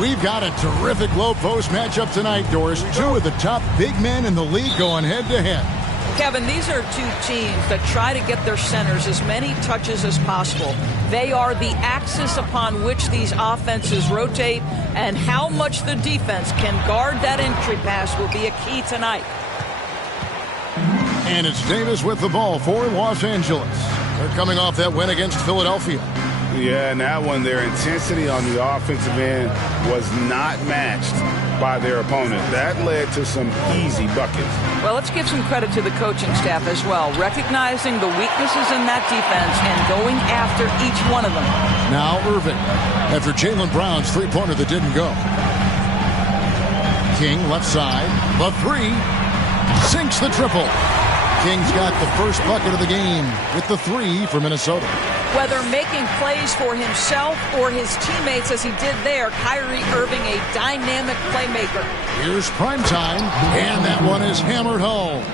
We've got a terrific low post matchup tonight, Doris. Two of the top big men in the league going head-to-head. Kevin, these are two teams that try to get their centers as many touches as possible. They are the axis upon which these offenses rotate, and how much the defense can guard that entry pass will be a key tonight. And it's Davis with the ball for Los Angeles. They're coming off that win against Philadelphia. Yeah, and that one, their intensity on the offensive end was not matched by their opponent. That led to some easy buckets. Well, let's give some credit to the coaching staff as well, recognizing the weaknesses in that defense and going after each one of them. Now Irving, after Jaylen Brown's three-pointer that didn't go. King left side, the three, sinks the triple. King's got the first bucket of the game with the three for Minnesota. Whether making plays for himself or his teammates as he did there, Kyrie Irving, a dynamic playmaker. Here's prime time, and that one is hammered home.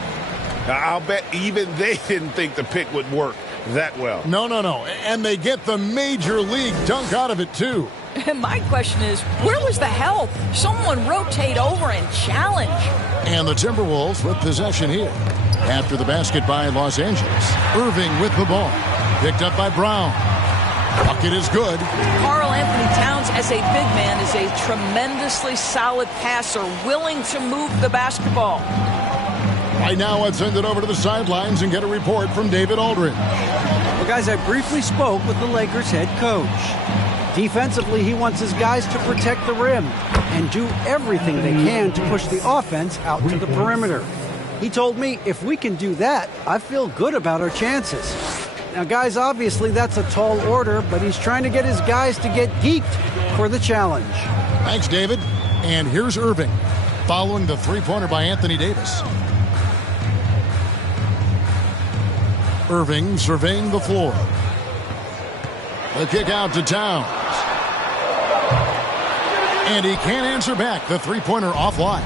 I'll bet even they didn't think the pick would work that well. No. And they get the major league dunk out of it, too. And my question is, where was the help? Someone rotate over and challenge. And the Timberwolves with possession here. After the basket by Los Angeles. Irving with the ball. Picked up by Brown. Bucket is good. Karl Anthony Towns, as a big man, is a tremendously solid passer, willing to move the basketball. Right now, let's send it over to the sidelines and get a report from David Aldridge. Well, guys, I briefly spoke with the Lakers head coach. Defensively, he wants his guys to protect the rim and do everything they can to push the offense out to the perimeter. He told me if we can do that, I feel good about our chances. Now, guys, obviously that's a tall order, but he's trying to get his guys to get geeked for the challenge. Thanks, David. And here's Irving, following the three-pointer by Anthony Davis. Irving surveying the floor. The kick out to Towns. And he can't answer back. The three-pointer offline.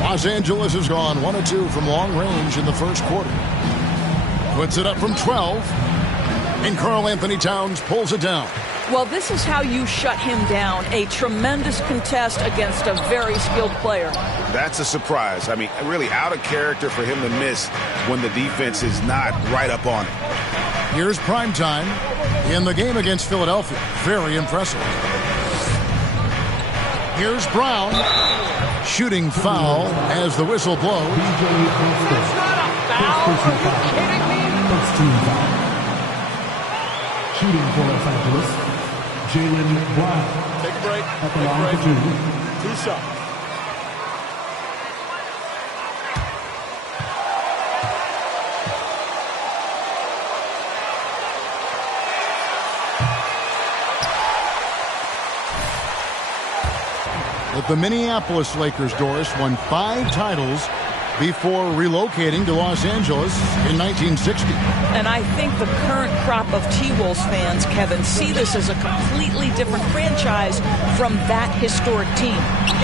Los Angeles has gone 1 of 2 from long range in the first quarter. Puts it up from 12. And Karl Anthony Towns pulls it down. Well, this is how you shut him down. A tremendous contest against a very skilled player. That's a surprise. I mean, really out of character for him to miss when the defense is not right up on it. Here's prime time in the game against Philadelphia. Very impressive. Here's Brown. Shooting foul as the whistle blows. That's not a foul. Are you kidding me? Shooting for Los Angeles, Jaylen Brown. Take a break. At the line for two. 2 shots. But the Minneapolis Lakers, Doris, won 5 titles before relocating to Los Angeles in 1960. And I think the current crop of T-Wolves fans, Kevin, see this as a completely different franchise from that historic team.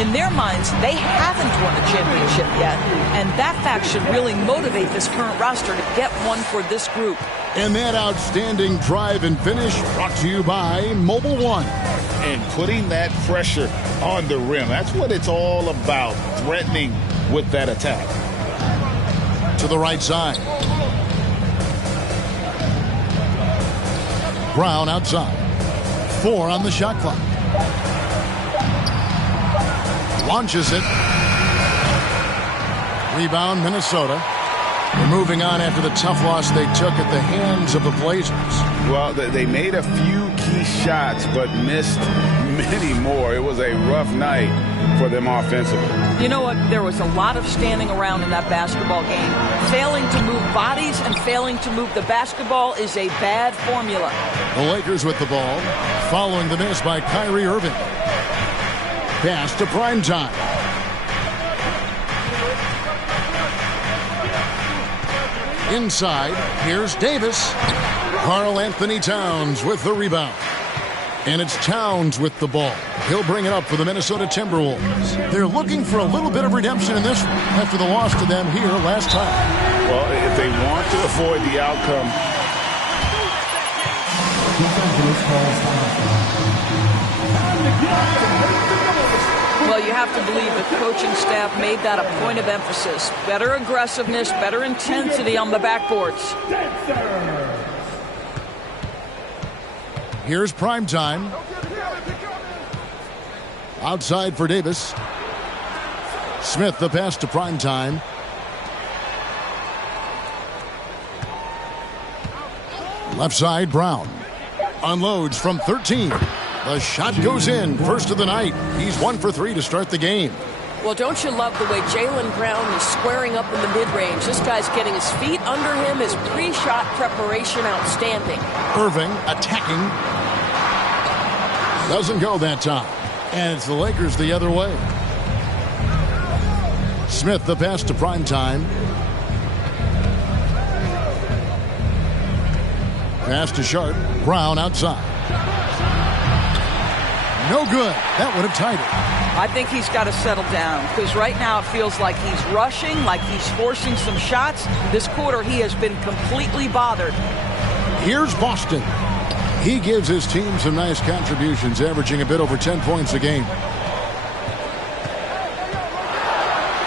In their minds, they haven't won a championship yet, and that fact should really motivate this current roster to get one for this group. And that outstanding drive and finish brought to you by Mobile One. And putting that pressure on the rim. That's what it's all about, threatening with that attack. To the right side. Brown outside. 4 on the shot clock. Launches it. Rebound, Minnesota. They're moving on after the tough loss they took at the hands of the Blazers. Well, they made a few key shots, but missed many more. It was a rough night for them offensively. You know what? There was a lot of standing around in that basketball game. Failing to move bodies and failing to move the basketball is a bad formula. The Lakers with the ball, following the miss by Kyrie Irving. Pass to primetime. Inside, here's Davis. Karl Anthony Towns with the rebound. And it's Towns with the ball. He'll bring it up for the Minnesota Timberwolves. They're looking for a little bit of redemption in this one after the loss to them here last time. Well, if they want to avoid the outcome. Well, you have to believe the coaching staff made that a point of emphasis. Better aggressiveness, better intensity on the backboards. Here's prime time. Outside for Davis. Smith the pass to prime time. Left side, Brown. Unloads from 13. The shot goes in. First of the night. He's 1 for 3 to start the game. Well, don't you love the way Jaylen Brown is squaring up in the mid-range? This guy's getting his feet under him. His pre-shot preparation outstanding. Irving attacking. Doesn't go that time. And it's the Lakers the other way. Smith the pass to prime time. Pass to Sharp. Brown outside. No good. That would have tied it. I think he's got to settle down because right now it feels like he's rushing, like he's forcing some shots. This quarter he has been completely bothered. Here's Boston. He gives his team some nice contributions, averaging a bit over 10 points a game.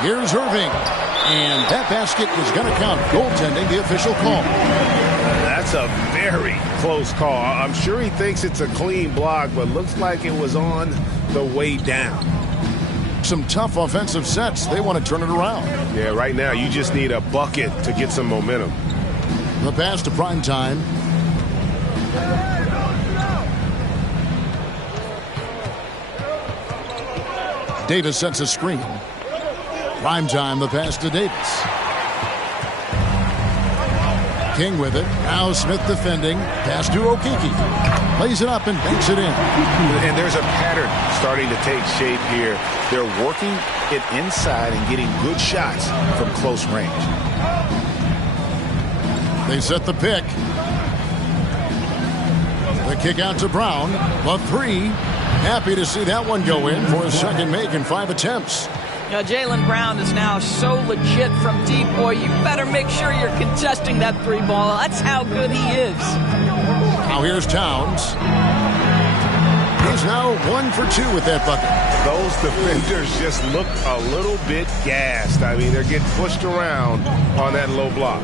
Here's Irving. And that basket is going to count. Goaltending, the official call. That's a very close call. I'm sure he thinks it's a clean block, but looks like it was on the way down. Some tough offensive sets. They want to turn it around. Yeah, right now you just need a bucket to get some momentum. The pass to prime time. Davis sets a screen. Prime time, the pass to Davis. King with it. Now Smith defending. Pass to Okeke. Lays it up and banks it in. And there's a pattern starting to take shape here. They're working it inside and getting good shots from close range. They set the pick. The kick out to Brown. The three. Happy to see that one go in for his second make in 5 attempts. Now, Jaylen Brown is now so legit from deep, boy. You better make sure you're contesting that three ball. That's how good he is. Now here's Towns. He's now 1 for 2 with that bucket. Those defenders just look a little bit gassed. I mean, they're getting pushed around on that low block.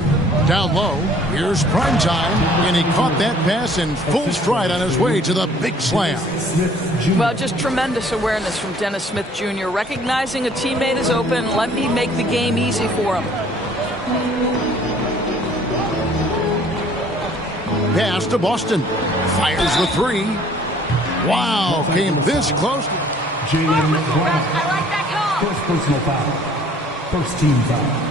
Down low, here's prime time, and he caught that pass in full stride on his way to the big slam. Well, just tremendous awareness from Dennis Smith Jr. Recognizing a teammate is open, let me make the game easy for him. Pass to Boston. Fires the three. Wow, came this close. Jaylen Brown. First personal foul. First team foul.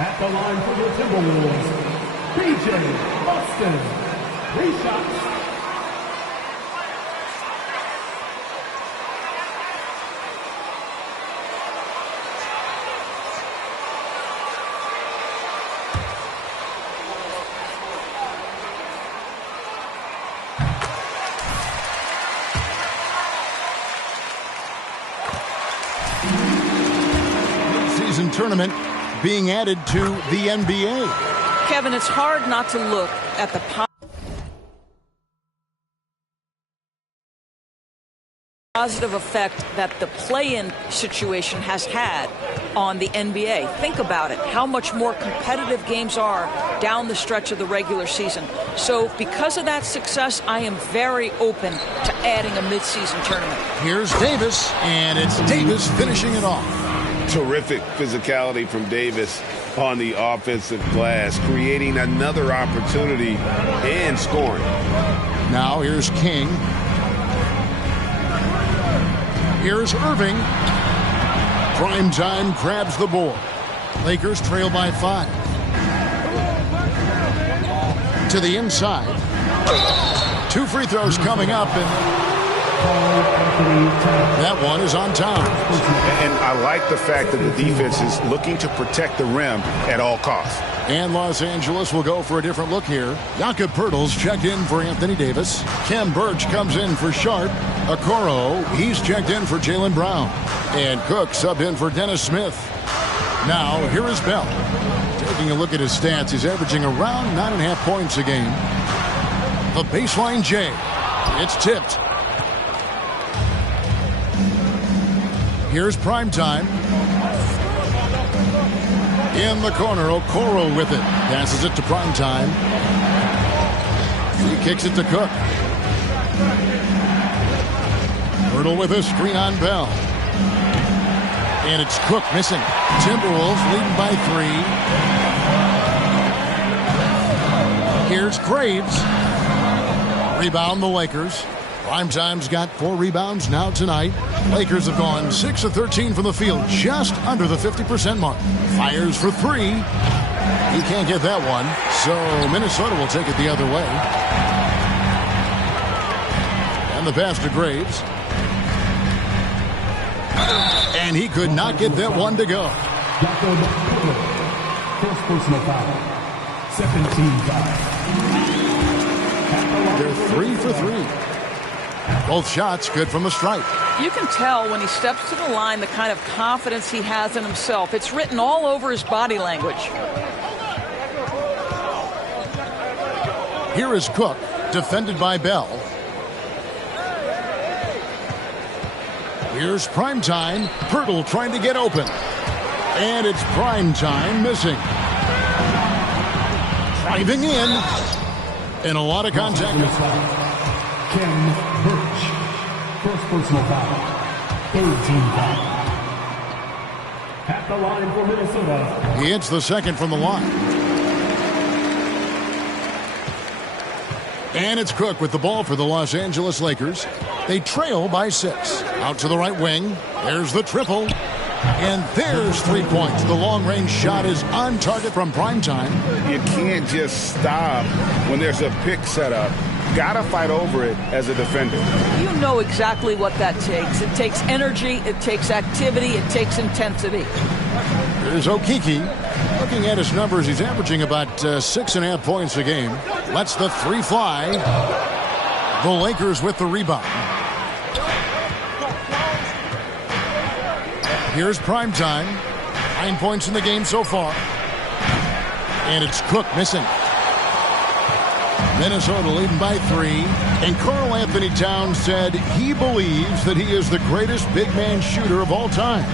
At the line for the Timberwolves, B.J. Boston. 3 shots. Season tournament being added to the NBA. Kevin, it's hard not to look at the positive effect that the play-in situation has had on the NBA. Think about it, how much more competitive games are down the stretch of the regular season. So because of that success, I am very open to adding a midseason tournament. Here's Davis, and it's Davis finishing it off. Terrific physicality from Davis on the offensive glass, creating another opportunity and scoring. Now here's King. Here's Irving. Prime time grabs the board. Lakers trail by 5. To the inside. 2 free throws coming up, and that one is on time. And I like the fact that the defense is looking to protect the rim at all costs. And Los Angeles will go for a different look here. Jakob Poeltl's checked in for Anthony Davis. Kem Birch comes in for Sharp. Okoro, he's checked in for Jaylen Brown. And Cook subbed in for Dennis Smith. Now, here is Bell. Taking a look at his stats, he's averaging around 9.5 points a game. The baseline J. It's tipped. Here's prime time. In the corner, Okoro with it. Passes it to prime time. He kicks it to Cook. Hurdle with a screen on Bell. And it's Cook missing. Timberwolves leading by 3. Here's Graves. Rebound the Lakers. Primetime's got 4 rebounds now tonight. Lakers have gone 6 of 13 from the field, just under the 50% mark. Fires for 3. He can't get that one, so Minnesota will take it the other way. And the pass to Graves. And he could not get that one to go. First personal foul. Second team foul. They're 3 for 3. Both shots good from the stripe. You can tell when he steps to the line the kind of confidence he has in himself. It's written all over his body language. Here is Cook, defended by Bell. Here's Primetime. Pirtle trying to get open. And it's Primetime missing. Driving in. And a lot of contact. Ken Birch. First personal foul. Third team foul. At the line for Minnesota. He hits the second from the line. And it's Cook with the ball for the Los Angeles Lakers. They trail by 6. Out to the right wing. There's the triple. And there's 3 points. The long-range shot is on target from Primetime. You can't just stop when there's a pick set up. Gotta fight over it as a defender. You know exactly what that takes. It takes energy, it takes activity, it takes intensity. There's Okiki. Looking at his numbers, he's averaging about 6.5 points a game. Lets the 3 fly. The Lakers with the rebound. Here's Primetime. 9 points in the game so far. And it's Cook missing. Minnesota leading by 3. And Karl Anthony Towns said he believes that he is the greatest big man shooter of all time.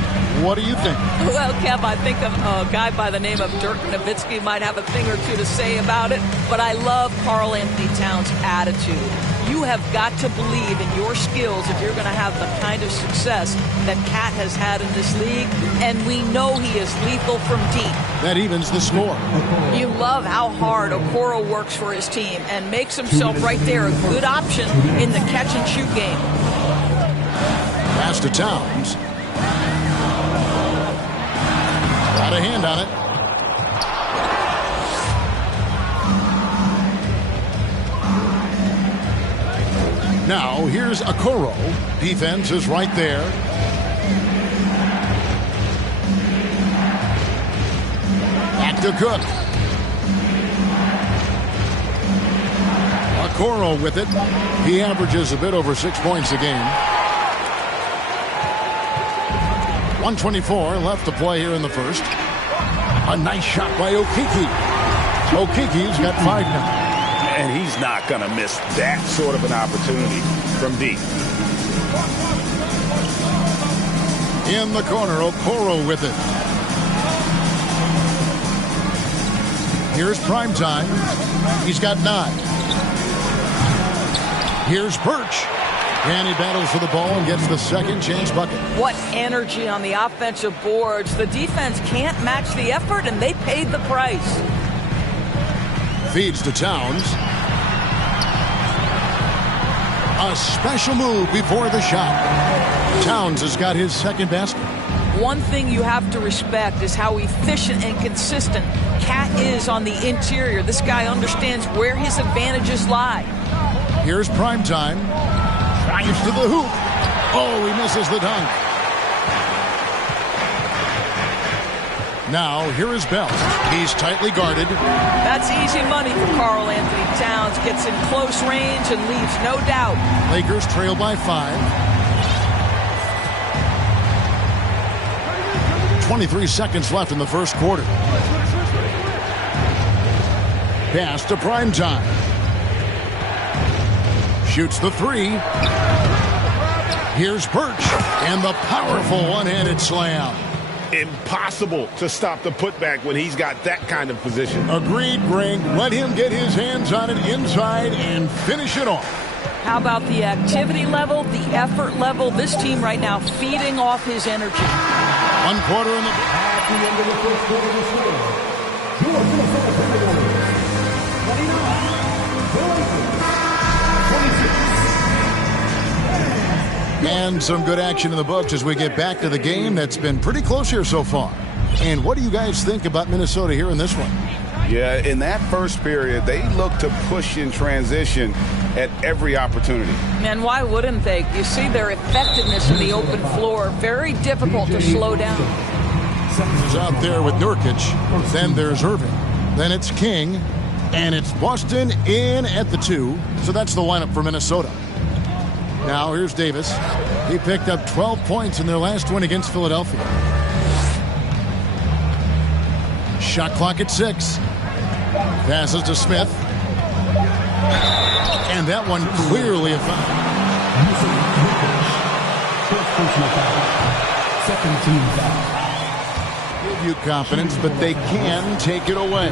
What do you think? Well, Kev, I think a guy by the name of Dirk Nowitzki might have a thing or two to say about it, but I love Karl Anthony Towns' attitude. You have got to believe in your skills if you're going to have the kind of success that Cat has had in this league, and we know he is lethal from deep. That evens the score. You love how hard Okoro works for his team and makes himself right there a good option in the catch-and-shoot game. Pass to Towns. Got a hand on it. Now, here's Okoro. Defense is right there. Back to Cook. Okoro with it. He averages a bit over 6 points a game. 1:24 left to play here in the first. A nice shot by Okiki. Okiki's got 5 now. And he's not going to miss that sort of an opportunity from deep. In the corner, Okoro with it. Here's Primetime. He's got 9. Here's Birch. And he battles for the ball and gets the second chance bucket. What energy on the offensive boards. The defense can't match the effort, and they paid the price. Feeds to Towns. A special move before the shot. Towns has got his second basket. One thing you have to respect is how efficient and consistent Cat is on the interior. This guy understands where his advantages lie. Here's Primetime. Drives to the hoop. Oh, he misses the dunk. Now, here is Bell. He's tightly guarded. That's easy money for Karl Anthony Towns. Gets in close range and leaves no doubt. Lakers trail by 5. 23 seconds left in the first quarter. Pass to Primetime. Shoots the 3. Here's Birch, and the powerful one-handed slam. Impossible to stop the putback when he's got that kind of position. Agreed, Greg. Let him get his hands on it inside and finish it off. How about the activity level, the effort level? This team right now feeding off his energy. 1 quarter in the... At the end of the first quarter, the score. Your Minnesota Timberwolves, 29, 26. And some good action in the books as we get back to the game that's been pretty close here so far. And what do you guys think about Minnesota here in this one? Yeah, in that first period, they looked to push in transition at every opportunity. And why wouldn't they? You see their effectiveness in the open floor. Very difficult to slow down. Is out there with Nurkic. Then there's Irving. Then it's King. And it's Boston in at the 2. So that's the lineup for Minnesota. Now here's Davis. He picked up 12 points in their last win against Philadelphia. Shot clock at 6. Passes to Smith. And that one clearly a foul. Second team foul. Give you confidence, but they can take it away.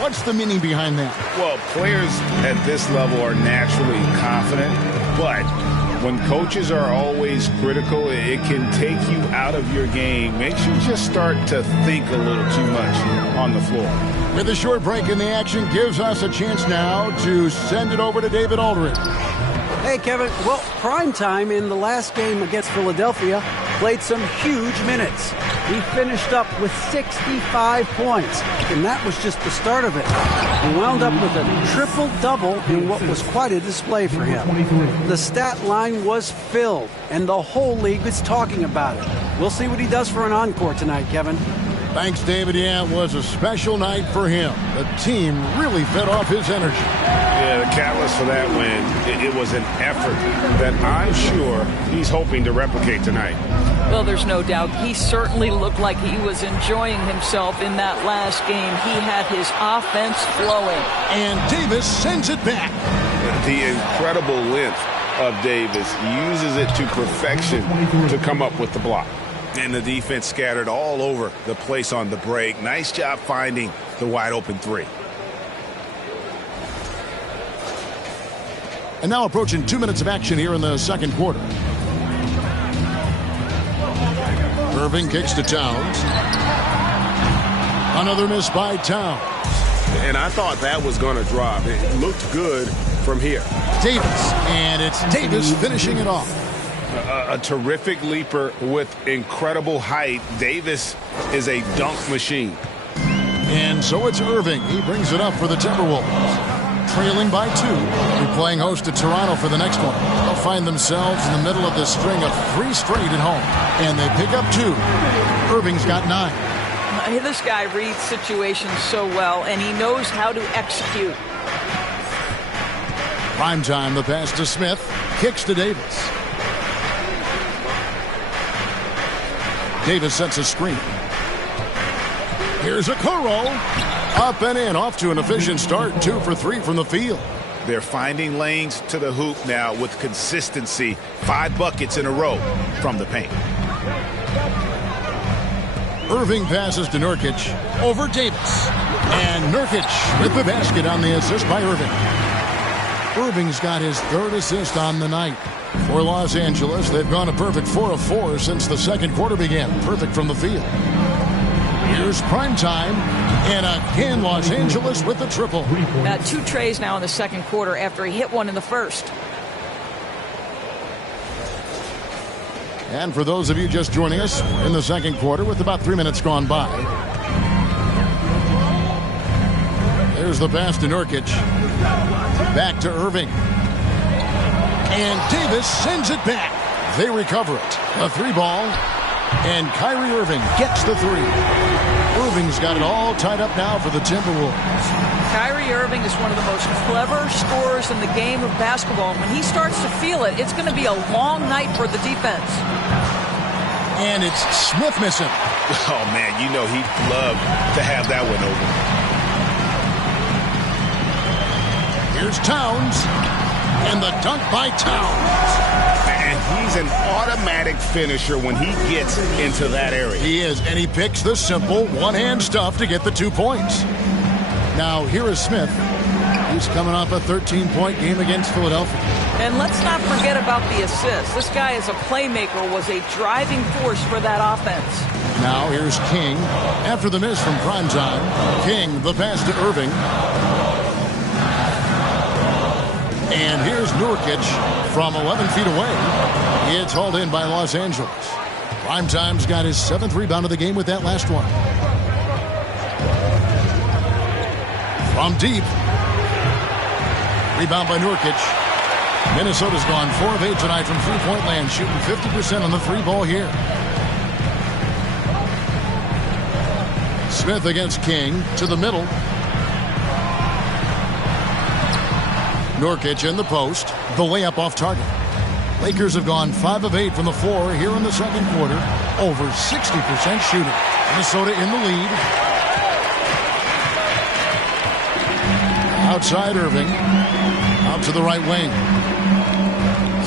What's the meaning behind that? Well, players at this level are naturally confident, but when coaches are always critical, it can take you out of your game. Makes you just start to think a little too much on the floor. With a short break in the action, gives us a chance now to send it over to David Aldridge. Hey, Kevin. Well, primetime in the last game against Philadelphia played some huge minutes. He finished up with 65 points, and that was just the start of it. He wound up with a triple-double in what was quite a display for him. The stat line was filled, and the whole league is talking about it. We'll see what he does for an encore tonight, Kevin. Thanks, David. Yeah, it was a special night for him. The team really fed off his energy. Yeah, the catalyst for that win, it was an effort that I'm sure he's hoping to replicate tonight. Well, there's no doubt. He certainly looked like he was enjoying himself in that last game. He had his offense flowing. And Davis sends it back. The incredible length of Davis uses it to perfection to come up with the block. And the defense scattered all over the place on the break. Nice job finding the wide open 3. And now approaching 2 minutes of action here in the second quarter. Irving kicks to Towns. Another miss by Towns. And I thought that was going to drop. It looked good from here. Davis, and it's Davis finishing it off. A terrific leaper with incredible height. Davis is a dunk machine. And so it's Irving. He brings it up for the Timberwolves. Trailing by 2. They're playing host to Toronto for the next one. They'll find themselves in the middle of this string of 3 straight at home. And they pick up 2. Irving's got 9. This guy reads situations so well, and he knows how to execute. Prime time, the pass to Smith. Kicks to Davis. Davis sets a screen. Here's a Okoro. Up and in, off to an efficient start. 2 for 3 from the field. They're finding lanes to the hoop now with consistency. 5 buckets in a row from the paint. Irving passes to Nurkic. Over Davis. And Nurkic with the basket on the assist by Irving. Irving's got his 3rd assist on the night. For Los Angeles, they've gone a perfect 4 of 4 since the second quarter began. Perfect from the field. Here's prime time, and again Los Angeles with the triple. 2 trays now in the second quarter after he hit one in the first. And for those of you just joining us, we're in the second quarter with about 3 minutes gone by. There's the pass to Nurkic. Back to Irving. And Davis sends it back. They recover it. A 3-ball. And Kyrie Irving gets the 3. Irving's got it all tied up now for the Timberwolves. Kyrie Irving is one of the most clever scorers in the game of basketball. And when he starts to feel it, it's going to be a long night for the defense. And it's Smith missing. Oh, man, you know he'd love to have that one over. Here's Towns. And the dunk by Towns. And He's an automatic finisher when he gets into that area. He is, and he picks the simple one-hand stuff to get the 2 points. Now, here is Smith. He's coming off a 13-point game against Philadelphia. And let's not forget about the assist. This guy is a playmaker, was a driving force for that offense. Now here's King. After the miss from primetime, King, the pass to Irving. And here's Nurkic from 11 feet away. It's hauled in by Los Angeles. Primetime's got his 7th rebound of the game with that last one. From deep. Rebound by Nurkic. Minnesota's gone 4 of 8 tonight from three-point land, shooting 50% on the 3-ball here. Smith against King to the middle. Nurkic in the post. The layup off target. Lakers have gone 5 of 8 from the floor here in the second quarter. Over 60% shooting. Minnesota in the lead. Outside Irving. Out to the right wing.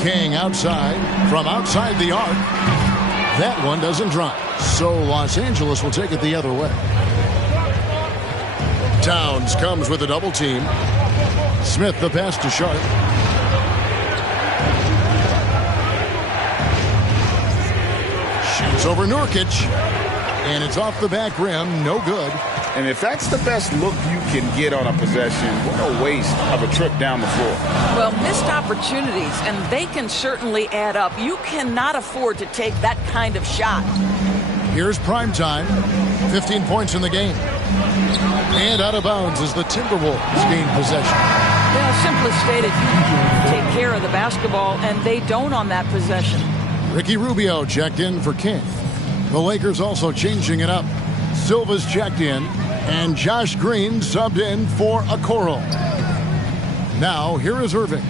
King outside. From outside the arc. That one doesn't drop. So Los Angeles will take it the other way. Towns comes with a double team. Smith the pass to Sharp. Shoots over Nurkic. And it's off the back rim. No good. And if that's the best look you can get on a possession, what a waste of a trip down the floor. Well, missed opportunities, and they can certainly add up. You cannot afford to take that kind of shot. Here's primetime. 15 points in the game. And out of bounds as the Timberwolves gain possession. Yeah, simply stated, you take care of the basketball, and they don't on that possession. Ricky Rubio checked in for King. The Lakers also changing it up. Silva's checked in, and Josh Green subbed in for Okoro. Now, here is Irving.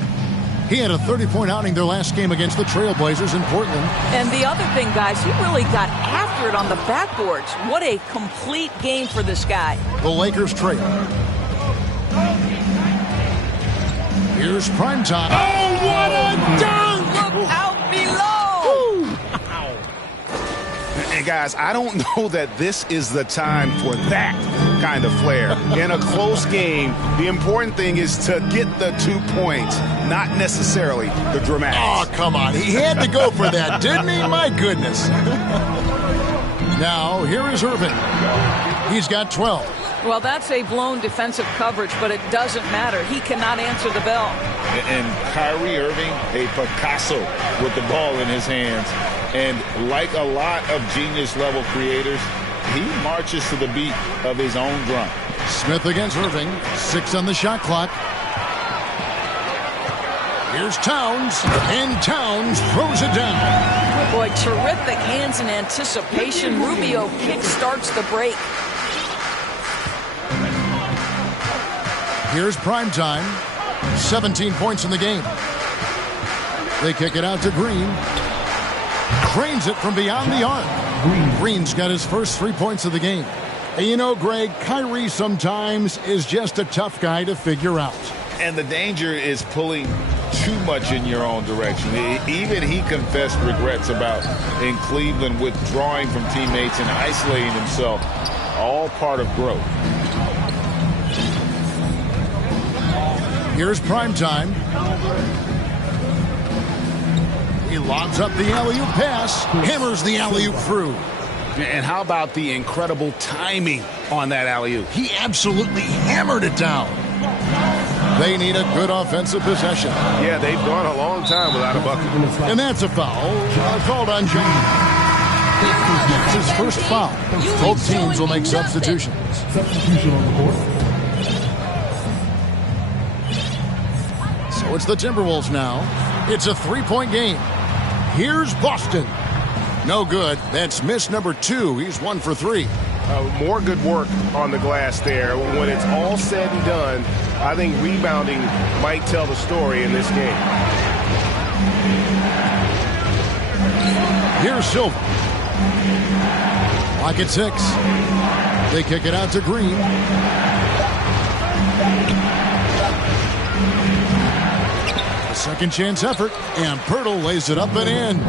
He had a 30-point outing their last game against the Trailblazers in Portland. And the other thing, guys, he really got after it on the backboards. What a complete game for this guy. The Lakers trail. Here's primetime. Oh, what a dunk! Look out below! And guys, I don't know that this is the time for that kind of flair. In a close game, the important thing is to get the 2 points, not necessarily the dramatics. Oh, come on. He had to go for that, didn't he? My goodness. Now, here is Irving. He's got 12. Well, that's a blown defensive coverage, but it doesn't matter. He cannot answer the bell. And Kyrie Irving, a Picasso with the ball in his hands. And like a lot of genius-level creators, he marches to the beat of his own drum. Smith against Irving. 6 on the shot clock. Here's Towns, and Towns throws it down. Boy, terrific hands in anticipation. Rubio kick starts the break. Here's primetime. 17 points in the game. They kick it out to Green. Cranes it from beyond the arc. Green's got his first 3 points of the game. And you know, Greg, Kyrie sometimes is just a tough guy to figure out. And the danger is pulling too much in your own direction. Even he confessed regrets about in Cleveland withdrawing from teammates and isolating himself. All part of growth. Here's primetime. He lobs up the alley-oop pass, hammers the alley-oop through. And how about the incredible timing on that alley-oop? He absolutely hammered it down. They need a good offensive possession. Yeah, they've gone a long time without a bucket. And that's a foul called on John. It's his first foul. Both teams will make substitutions. Substitution on the court. So it's the Timberwolves now. It's a 3-point game. Here's Boston. No good. That's miss number 2. He's 1 for 3. More good work on the glass there. When it's all said and done, I think rebounding might tell the story in this game. Here's Silva. Clock at 6. They kick it out to Green. Second chance effort, and Pirtle lays it up and in.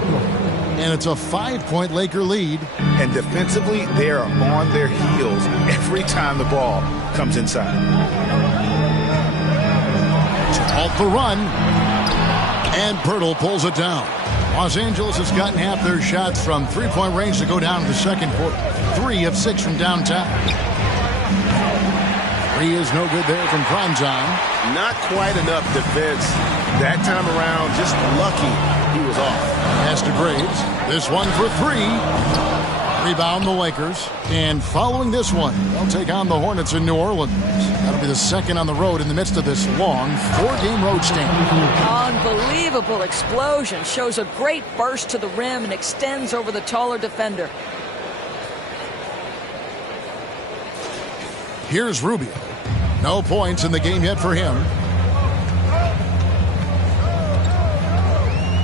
And it's a 5-point Laker lead. And defensively, they are on their heels every time the ball comes inside. To halt the run, and Pirtle pulls it down. Los Angeles has gotten half their shots from three-point range to go down to the second quarter. 3 of 6 from downtown. 3 is no good there from Primetime. Not quite enough defense that time around. Just lucky he was off. Pass to Graves. This one for 3. Rebound the Lakers. And following this one, they'll take on the Hornets in New Orleans. That'll be the second on the road in the midst of this long 4-game road stand. Unbelievable explosion. Shows a great burst to the rim and extends over the taller defender. Here's Rubio. No points in the game yet for him.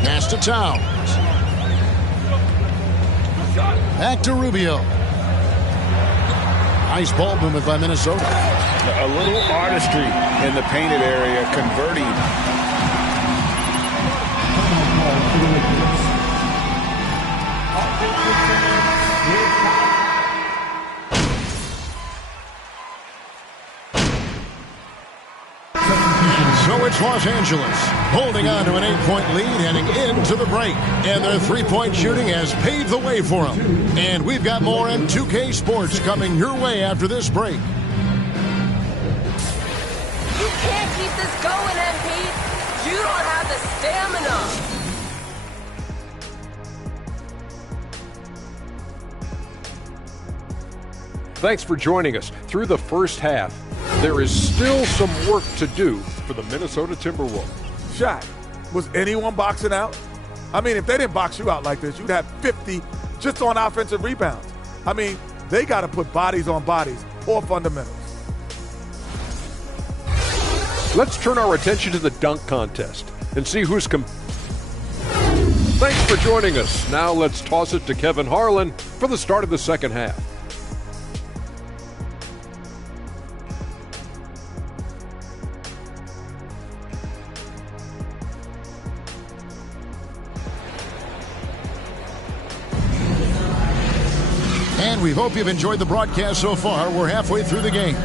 Pass to Towns. Back to Rubio. Nice ball movement by Minnesota. A little artistry in the painted area, converting. So it's Los Angeles holding on to an 8-point lead heading into the break. And their three-point shooting has paved the way for them. And we've got more M2K Sports coming your way after this break. You can't keep this going, MP. You don't have the stamina. Thanks for joining us. Through the first half, there is still some work to do for the Minnesota Timberwolves. Shaq, was anyone boxing out? I mean, if they didn't box you out like this, you'd have 50 just on offensive rebounds. I mean, they got to put bodies on bodies, poor fundamentals. Let's turn our attention to the dunk contest and see who's Thanks for joining us. Now let's toss it to Kevin Harlan for the start of the second half. And we hope you've enjoyed the broadcast so far. We're halfway through the game.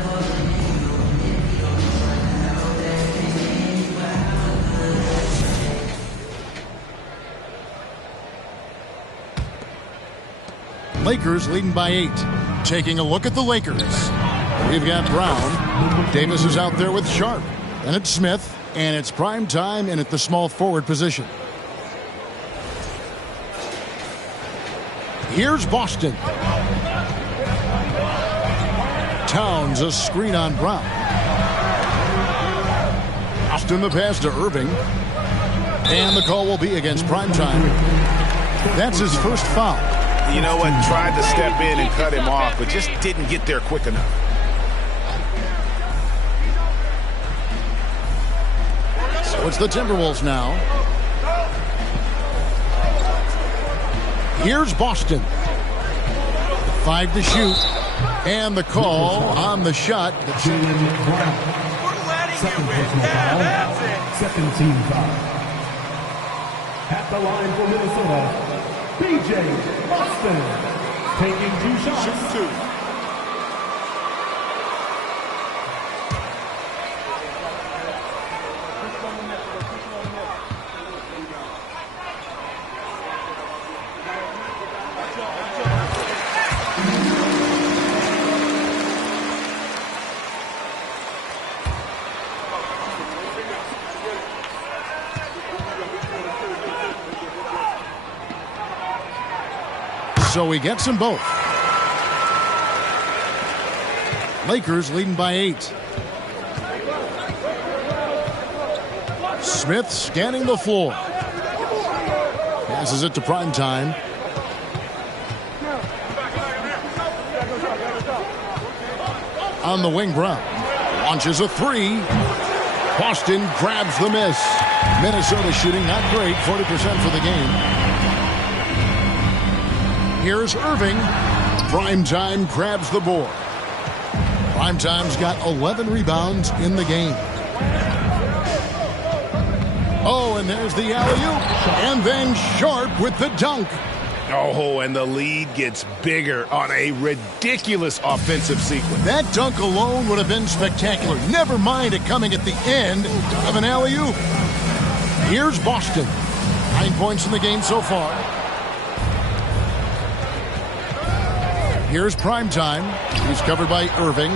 Lakers leading by 8. Taking a look at the Lakers. We've got Brown. Davis is out there with Sharp. Then it's Smith. And it's prime time and at the small forward position. Here's Boston. Towns, a screen on Brown. Boston the pass to Irving. And the call will be against Primetime. That's his first foul. You know what? Tried to step in and cut him off, but just didn't get there quick enough. So it's the Timberwolves now. Here's Boston. 5 to shoot. And the call on the shot. Second team foul. At the line for Minnesota, B.J. Boston. Taking 2 shots. Shoot 2. So he gets them both. Lakers leading by 8. Smith scanning the floor. Passes it to Primetime. On the wing, Brown. Launches a 3. Boston grabs the miss. Minnesota shooting not great, 40% for the game. Here's Irving. Primetime grabs the board. Primetime's got 11 rebounds in the game. Oh, and there's the alley-oop. And then Sharp with the dunk. Oh, and the lead gets bigger on a ridiculous offensive sequence. That dunk alone would have been spectacular. Never mind it coming at the end of an alley-oop. Here's Boston. 9 points in the game so far. Here's Primetime. He's covered by Irving.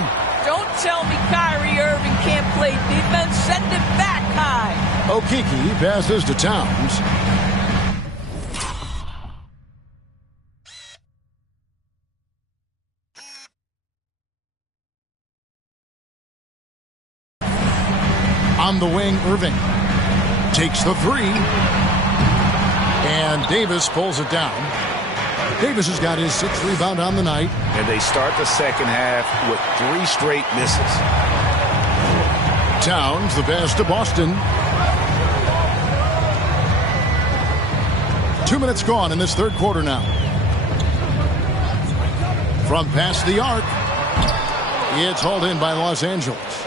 Don't tell me Kyrie Irving can't play defense. Send it back high. Okeke passes to Towns. On the wing, Irving takes the three. And Davis pulls it down. Davis has got his 6th rebound on the night. And they start the second half with 3 straight misses. Towns, the pass to Boston. 2 minutes gone in this third quarter now. From past the arc. It's hauled in by Los Angeles.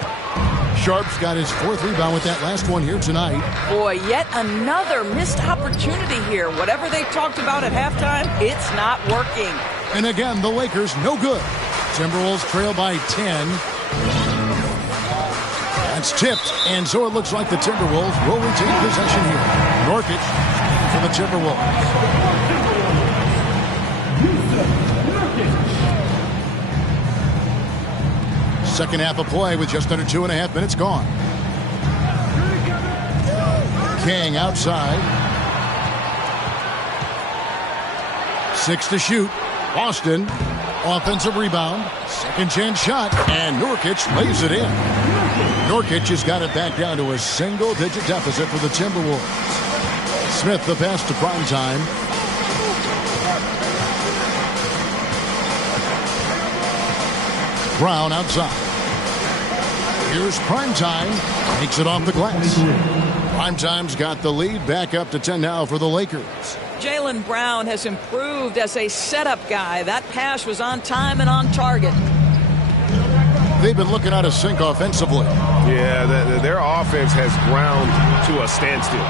Sharp's got his 4th rebound with that last one here tonight. Boy, yet another missed opportunity here. Whatever they talked about at halftime, it's not working. And again, the Lakers no good. Timberwolves trail by 10. That's tipped, and so it looks like the Timberwolves will retain possession here. Nurkic for the Timberwolves. Second half of play with just under 2.5 minutes gone. King outside. 6 to shoot. Boston, offensive rebound. Second chance shot, and Nurkic lays it in. Nurkic has got it back down to a single-digit deficit for the Timberwolves. Smith the pass to Primetime. Brown outside. Here's Primetime. Takes it off the glass. Primetime's got the lead back up to 10 now for the Lakers. Jaylen Brown has improved as a setup guy. That pass was on time and on target. They've been looking out of sync offensively. Yeah, their offense has ground to a standstill.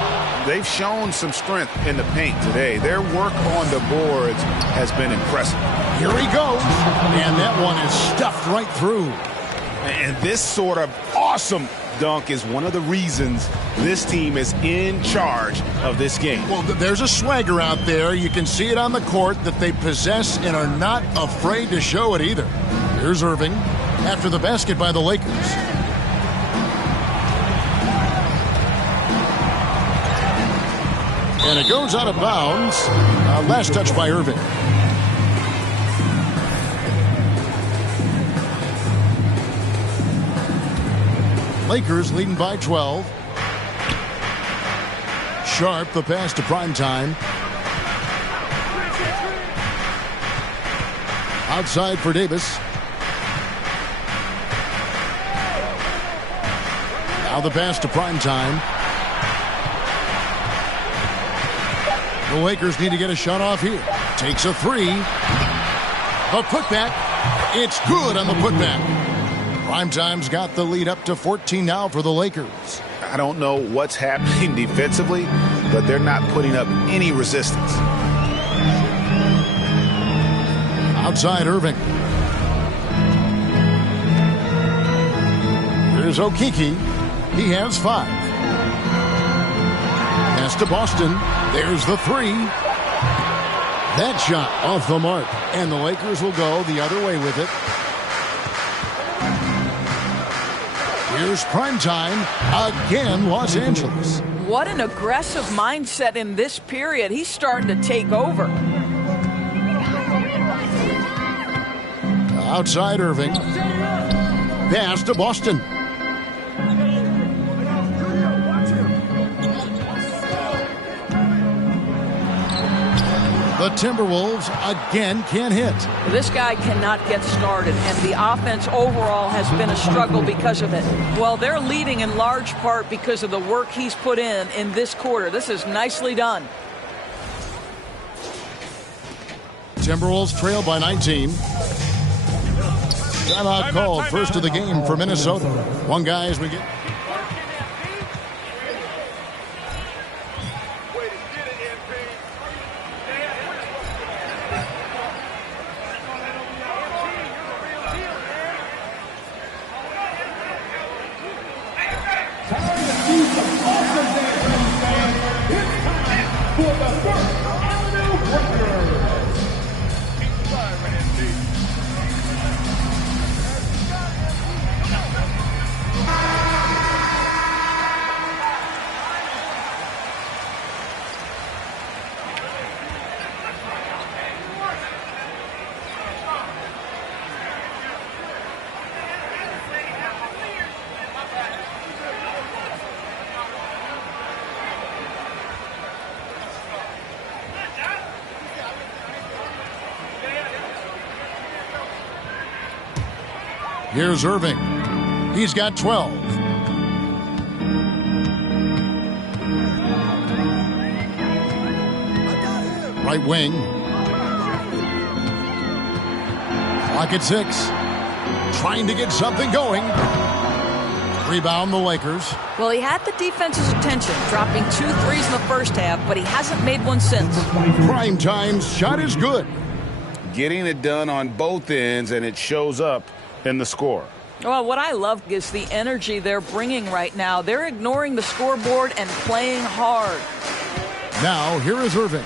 They've shown some strength in the paint today. Their work on the boards has been impressive. Here he goes. And that one is stuffed right through. And this sort of awesome dunk is one of the reasons this team is in charge of this game. Well, there's a swagger out there. You can see it on the court that they possess and are not afraid to show it either. Here's Irving after the basket by the Lakers. And it goes out of bounds. Last touch by Irving. Lakers leading by 12. Sharp the pass to Primetime. Outside for Davis. Now the pass to Primetime. The Lakers need to get a shot off here. Takes a three. A putback. It's good on the putback. Primetime's got the lead up to 14 now for the Lakers. I don't know what's happening defensively, but they're not putting up any resistance. Outside Irving. Here's Okeke. He has 5. Pass to Boston. There's the three. That shot off the mark. And the Lakers will go the other way with it. Here's Primetime. Again, Los Angeles. What an aggressive mindset in this period. He's starting to take over. Outside Irving. Pass to Boston. The Timberwolves again can't hit. This guy cannot get started, and the offense overall has been a struggle because of it. Well, they're leading in large part because of the work he's put in this quarter. This is nicely done. Timberwolves trail by 19. Timeout called, first of the game for Minnesota. One guy as we get. need some awesome dance fans. It's time for the first Avenue Breakers. Here's Irving. He's got 12. Right wing. Clock at 6. Trying to get something going. Rebound the Lakers. Well, he had the defense's attention, dropping 2 threes in the first half, but he hasn't made one since. Prime time's shot is good. Getting it done on both ends, and it shows up in the score. Well, what I love is the energy they're bringing right now. They're ignoring the scoreboard and playing hard. Now, here is Irving.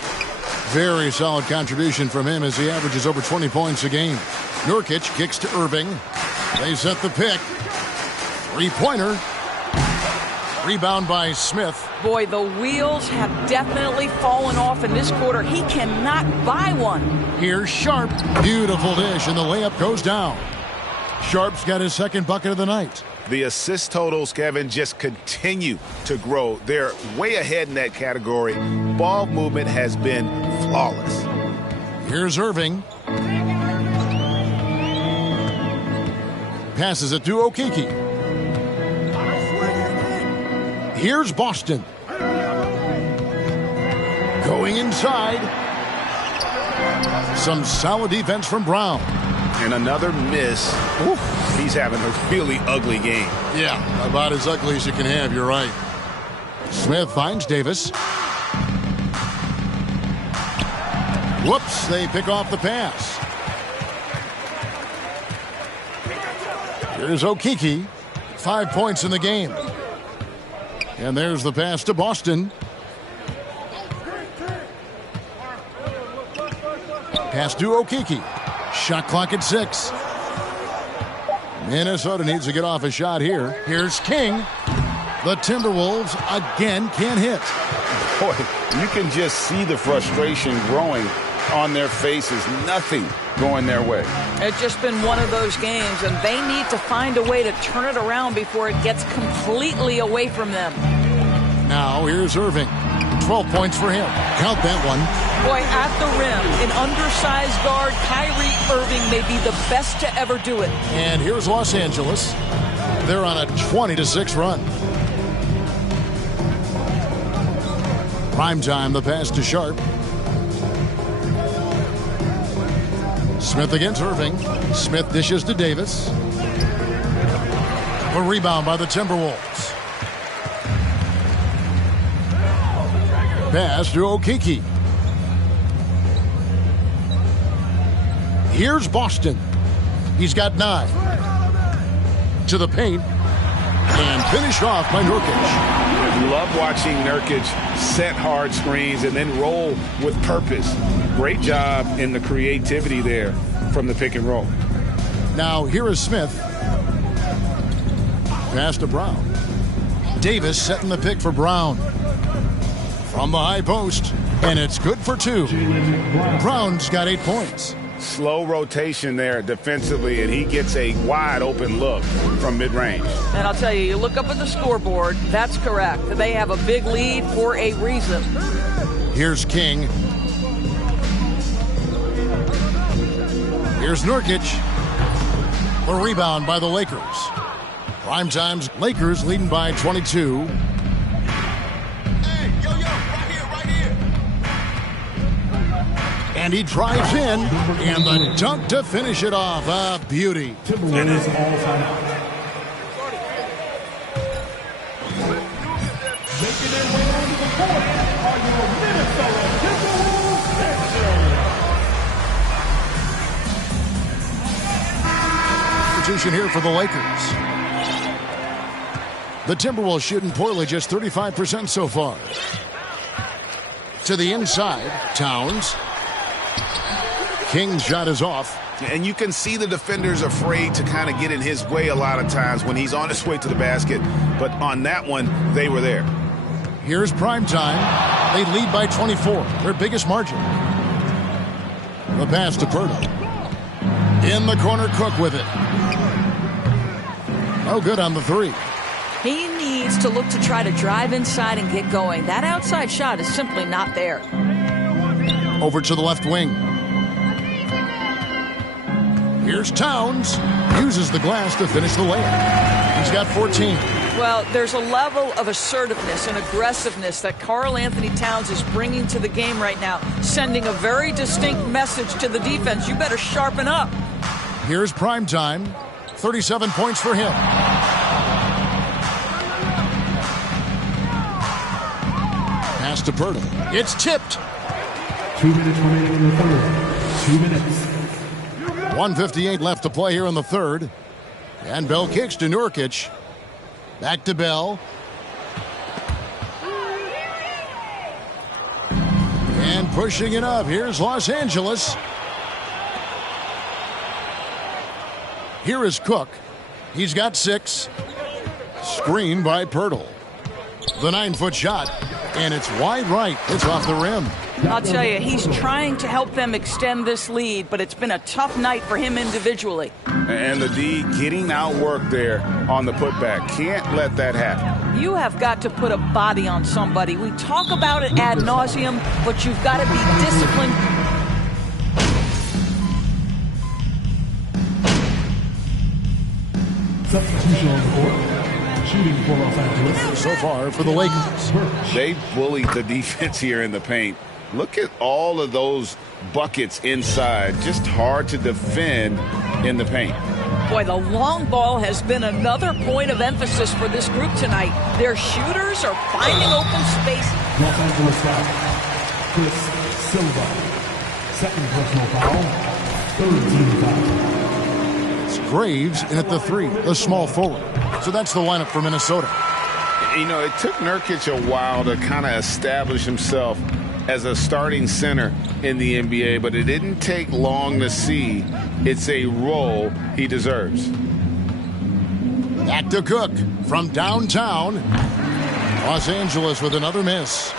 Very solid contribution from him as he averages over 20 points a game. Nurkic kicks to Irving. They set the pick. Three-pointer. Rebound by Smith. Boy, the wheels have definitely fallen off in this quarter. He cannot buy one. Here's Sharp. Beautiful dish, and the layup goes down. Sharp's got his second bucket of the night. The assist totals, Kevin, just continue to grow. They're way ahead in that category. Ball movement has been flawless. Here's Irving. Passes it to Okeke. Here's Boston. Going inside. Some solid defense from Brown. And another miss. Oof, he's having a really ugly game. Yeah, about as ugly as you can have, you're right. Smith finds Davis. Whoops, they pick off the pass. Here's Okeke. 5 points in the game. And there's the pass to Boston. Pass to Okeke. Shot clock at 6. Minnesota needs to get off a shot here. Here's King. The Timberwolves again can't hit. Boy, you can just see the frustration growing on their faces. Nothing going their way. It's just been one of those games, and they need to find a way to turn it around before it gets completely away from them. Now here's Irving. 12 points for him. Count that one. Boy, at the rim, an undersized guard, Kyrie Irving may be the best to ever do it. And here's Los Angeles. They're on a 20-6 run. Prime time, the pass to Sharp. Smith against Irving. Smith dishes to Davis. A rebound by the Timberwolves. Pass to Okeke. Here's Boston. He's got 9. To the paint. And finished off by Nurkic. Love watching Nurkic set hard screens and then roll with purpose. Great job in the creativity there from the pick and roll. Now here is Smith. Pass to Brown. Davis setting the pick for Brown. From the high post. And it's good for 2. Brown's got 8 points. Slow rotation there defensively, and he gets a wide open look from mid-range. And I'll tell you, you look up at the scoreboard, that's correct. They have a big lead for a reason. Here's King. Here's Nurkic. A rebound by the Lakers. Primetime's Lakers leading by 22. And he drives in, and the dunk to finish it off. A beauty. Timberwolves all time out. Making their way onto the court are your Minnesota Timberwolves Substitution here for the Lakers. The Timberwolves shooting poorly, just 35% so far. To the inside, Towns. King's shot is off. And you can see the defenders afraid to kind of get in his way a lot of times when he's on his way to the basket. But on that one, they were there. Here's prime time. They lead by 24, their biggest margin. The pass to Purtle. In the corner, Cook with it. No good on the three. He needs to look to try to drive inside and get going. That outside shot is simply not there. Over to the left wing. Here's Towns. Uses the glass to finish the layup. He's got 14. Well, there's a level of assertiveness and aggressiveness that Karl Anthony Towns is bringing to the game right now, sending a very distinct message to the defense. You better sharpen up. Here's prime time. 37 points for him. Pass to Purtle. It's tipped. 2 minutes remaining in the third. 2 minutes. 1:58 left to play here in the third. And Bell kicks to Nurkic. Back to Bell. And pushing it up. Here's Los Angeles. Here is Cook. He's got 6. Screen by Purtle. The 9-foot shot. And it's wide right. It's off the rim. I'll tell you, he's trying to help them extend this lead, but it's been a tough night for him individually. And the D getting outworked there on the putback. Can't let that happen. You have got to put a body on somebody. We talk about it ad nauseum, but you've got to be disciplined. Substitution on the court. Shooting for Los Angeles. So far for the Lakers. They bullied the defense here in the paint. Look at all of those buckets inside. Just hard to defend in the paint. Boy, the long ball has been another point of emphasis for this group tonight. Their shooters are finding open space. Los Angeles foul. Chris Silva. Second personal foul. Third team foul. It's Graves in at the 3, the small forward. So that's the lineup for Minnesota. You know, it took Nurkic a while to kind of establish himself as a starting center in the NBA, but it didn't take long to see it's a role he deserves. Back to Cook from downtown. Los Angeles with another miss.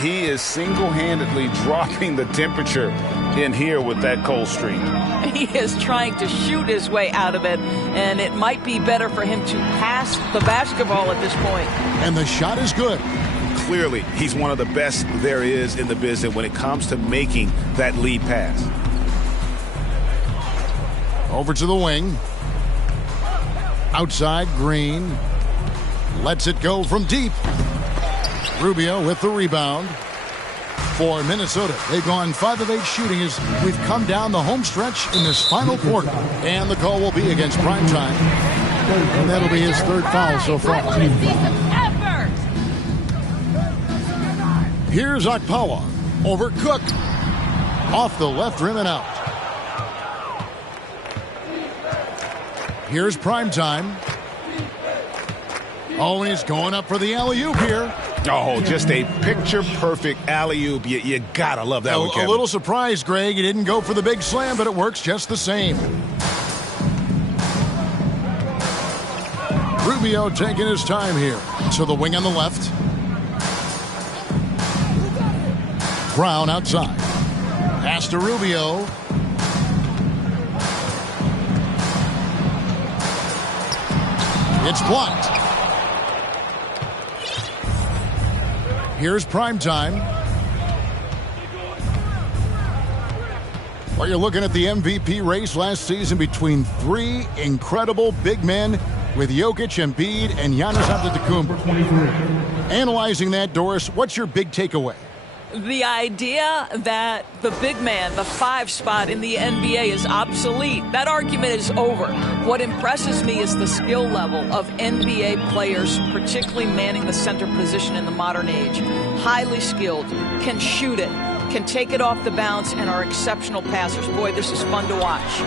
He is single-handedly dropping the temperature in here with that cold streak. He is trying to shoot his way out of it, and it might be better for him to pass the basketball at this point. And the shot is good. Clearly, he's one of the best there is in the business when it comes to making that lead pass. Over to the wing. Outside, Green. Lets it go from deep. Rubio with the rebound. For Minnesota, they've gone 5 of 8 shooting as we've come down the home stretch in this final quarter. And the call will be against prime time. And that'll be his 3rd foul so far. Here's Okpala over Cook. Off the left rim and out. Here's prime time. Oh, and he's going up for the alley-oop here. Oh, just a picture-perfect alley-oop. You gotta love that one, Kevin. A little surprised, Greg. He didn't go for the big slam, but it works just the same. Rubio taking his time here. To the wing on the left. Brown outside. Pass to Rubio. It's blocked. Here's prime time. Well, you're looking at the MVP race last season between 3 incredible big men with Jokic, Embiid, and Giannis Antetokounmpo. Analyzing that, Doris, what's your big takeaway? The idea that the big man, the 5 spot in the NBA is obsolete. That argument is over. What impresses me is the skill level of NBA players, particularly manning the center position in the modern age. Highly skilled, can shoot it, can take it off the bounce, and are exceptional passers. Boy, this is fun to watch.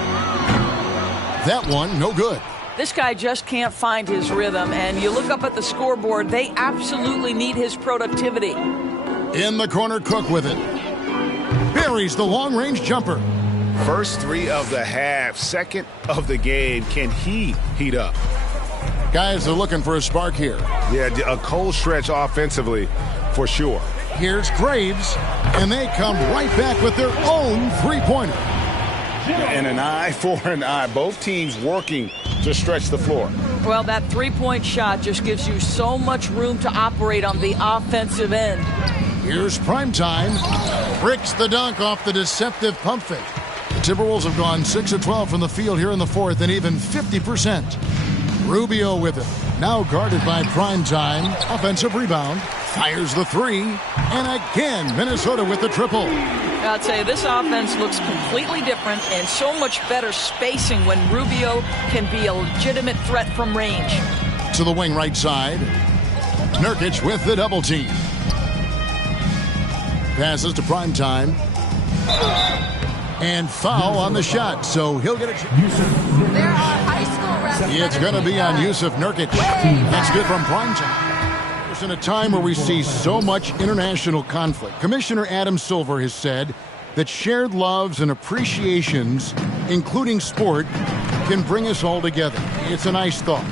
That one, no good. This guy just can't find his rhythm, and you look up at the scoreboard, they absolutely need his productivity. In the corner, Cook with it. Buries the long-range jumper. First 3 of the half, second of the game. Can he heat up? Guys are looking for a spark here. Yeah, a cold stretch offensively for sure. Here's Graves, and they come right back with their own three-pointer. And an eye for an eye. Both teams working to stretch the floor. Well, that three-point shot just gives you so much room to operate on the offensive end. Here's Primetime. Bricks the dunk off the deceptive pump fake. The Timberwolves have gone 6 of 12 from the field here in the fourth and even 50%. Rubio with it. Now guarded by Primetime. Offensive rebound. Fires the three. And again, Minnesota with the triple. I'll tell you, this offense looks completely different and so much better spacing when Rubio can be a legitimate threat from range. To the wing right side. Nurkic with the double team. Passes to Primetime. And foul on the shot, so he'll get a chance. There are high school reps. It's going to be on Yusuf Nurkic. That's good from Primetime. In a time where we see so much international conflict, Commissioner Adam Silver has said that shared loves and appreciations, including sport, can bring us all together. It's a nice thought.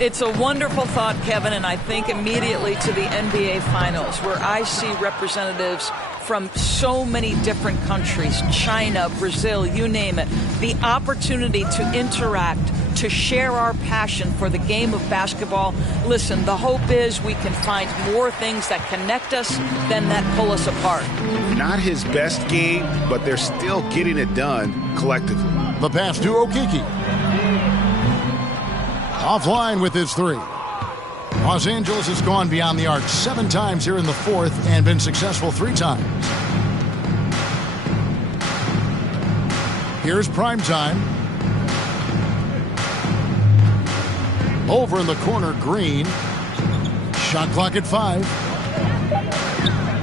It's a wonderful thought, Kevin, and I think immediately to the NBA Finals, where I see representatives from so many different countries, China, Brazil, you name it, the opportunity to interact, to share our passion for the game of basketball. Listen, the hope is we can find more things that connect us than that pull us apart. Not his best game, but they're still getting it done collectively. The pass to Okeke. Offline with his three. Los Angeles has gone beyond the arc 7 times here in the fourth and been successful 3 times. Here's Primetime. Over in the corner, Green. Shot clock at 5.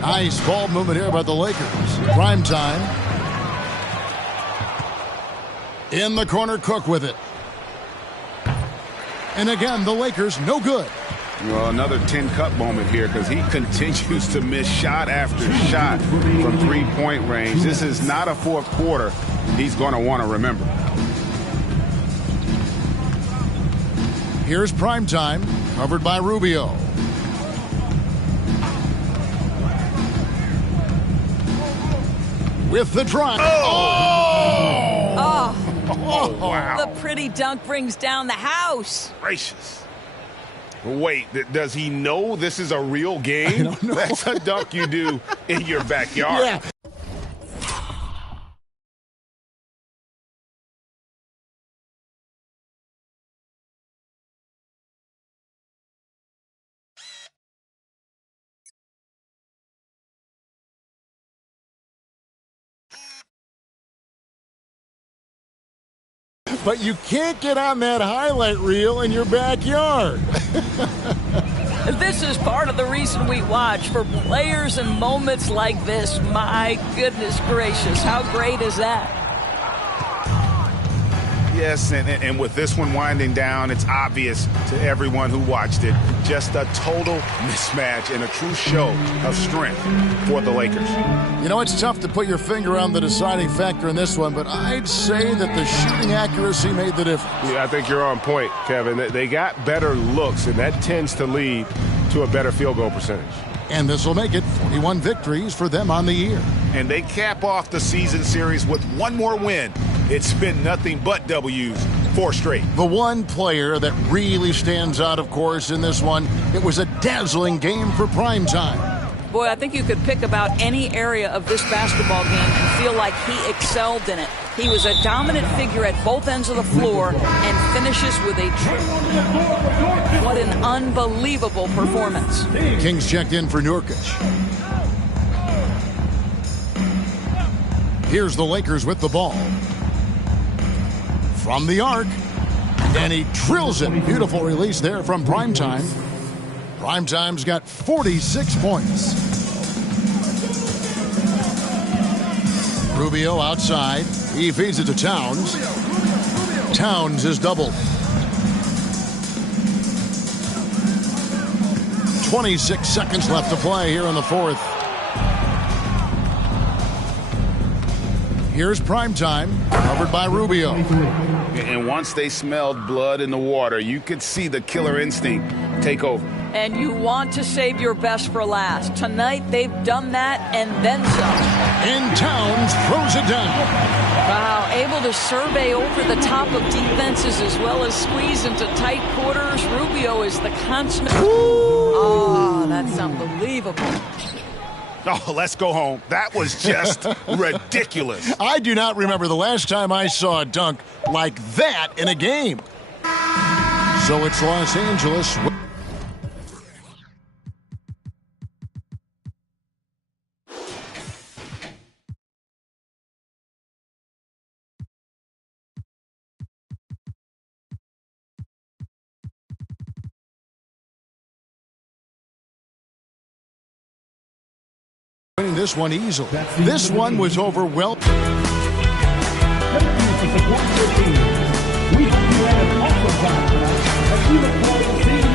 Nice ball movement here by the Lakers. Primetime. In the corner, Cook with it. And again, the Lakers no good. Well, another 10-cut moment here because he continues to miss shot after shot from three-point range. This is not a fourth quarter he's going to want to remember. Here's Primetime, covered by Rubio. With the drive. Oh, wow. The pretty dunk brings down the house. Gracious. Wait, does he know this is a real game? I don't know. That's a dunk you do in your backyard. Yeah. But you can't get on that highlight reel in your backyard. This is part of the reason we watch, for players and moments like this. My goodness gracious, how great is that? Yes, and with this one winding down, it's obvious to everyone who watched it. Just a total mismatch and a true show of strength for the Lakers. You know, it's tough to put your finger on the deciding factor in this one, but I'd say that the shooting accuracy made the difference. Yeah, I think you're on point, Kevin. They got better looks, and that tends to lead to a better field goal percentage. And this will make it 41 victories for them on the year. And they cap off the season series with one more win. It's been nothing but W's, 4 straight. The one player that really stands out, of course, in this one, it was a dazzling game for Primetime. Boy, I think you could pick about any area of this basketball game and feel like he excelled in it. He was a dominant figure at both ends of the floor and finishes with a triple. What an unbelievable performance. Kings checked in for Nurkic. Here's the Lakers with the ball. From the arc. And he drills it. Beautiful release there from Primetime. Primetime's got 46 points. Rubio outside. He feeds it to Towns. Towns is doubled. 26 seconds left to play here in the fourth. Here's primetime, covered by Rubio. And once they smelled blood in the water, you could see the killer instinct take over. And you want to save your best for last. Tonight, they've done that and then some. And Towns throws it down. Wow, able to survey over the top of defenses as well as squeeze into tight quarters. Rubio is the consummate. Oh, that's unbelievable. Oh, let's go home. That was just ridiculous. I do not remember the last time I saw a dunk like that in a game. So it's Los Angeles. Winning this one easily. This one was overwhelming. We hope you had an awesome time tonight, and we look forward to seeing you